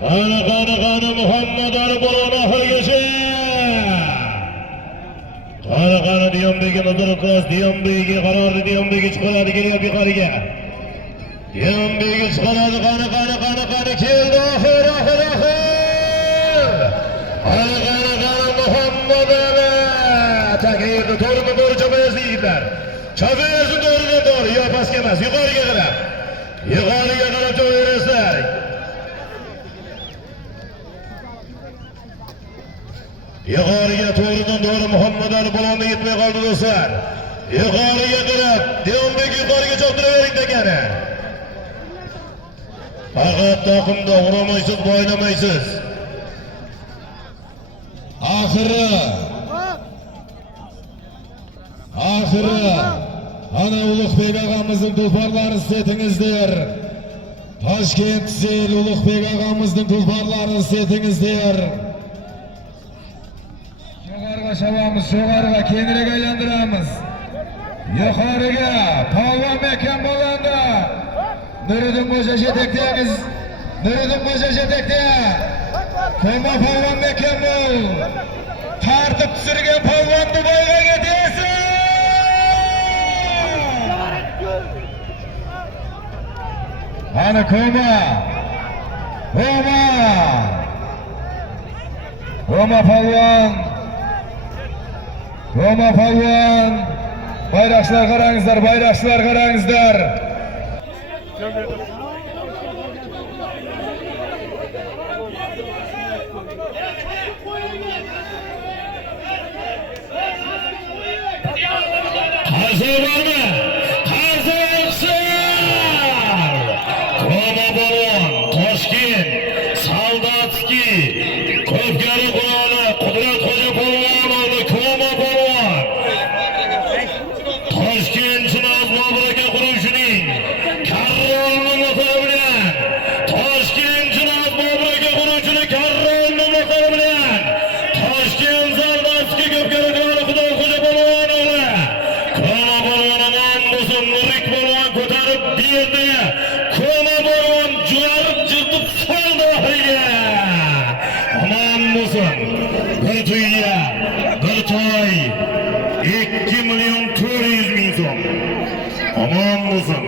Qani Muhammad Ali Polvon oxirigacha. Qani Diyonbekga nazar o'tamiz. Diyonbekga qarorni Diyonbekga chiqaradi, kelyapti yuqoriga. Diyonbekga chiqaradi. Qani keldi oxir. Qani Muhammad Ali. Takirni to'g'ri chabayasiz yigitlar. Chabayasiz to'g'ri. Yo pastga emas, yuqoriga qarab. Yuqoriga qarab chabayasizlar. Yuqoriga to'g'ri Muhammad Ali Polvonga yetmay qoldi do'stlar. Yuqoriga qarab, Diyonbek yuqoriga cho'ktiravering dekani. Faqat taqimda uramaysiz, bo'ynamaysiz. Oxiri ana Ulug'bek og'amizning tulporlari setingizdir. Toshkent Sel Ulug'bek og'amizning tulporlari setingizdir. Shavamiz yuqoriga kengroq aylantiramiz. Yuqoriga polvon ekan bo'lganda Nuriddin Xo'ja yetakdaymiz. Nuriddin Xo'ja yetakda. Koma polvon ekan bu. Tartib tushirgan polvon Dubayga ketasi. Ana Koma polvon. Roma polvon, bayroqchilar qarangizlar. Hazır bormi? Hazır olsun! Roma polvon, Toshkent, Soldatskiy, Ko'pkari quroli, Qudrat Xo'ja polvon o'g'li Koma polvon. Toshkent Chinoz Mobraka quruvchining Karrolni motori bilan, Toshkent Chinoz Mobraka quruvchining Karrolni motori bilan, Toshkent Soldatskiy Ko'pkari quroli Qudrat Xo'ja polvon o'g'li Koma polvon omon bo'lsin. Nurik polvon ko'tarib berdi. Koma polvon jo'rib jiltib soldi oxiriga. Omon bo'lsin. Bir tuyga, bir toy 2 million 400 ming so'm. Omon bo'lsin.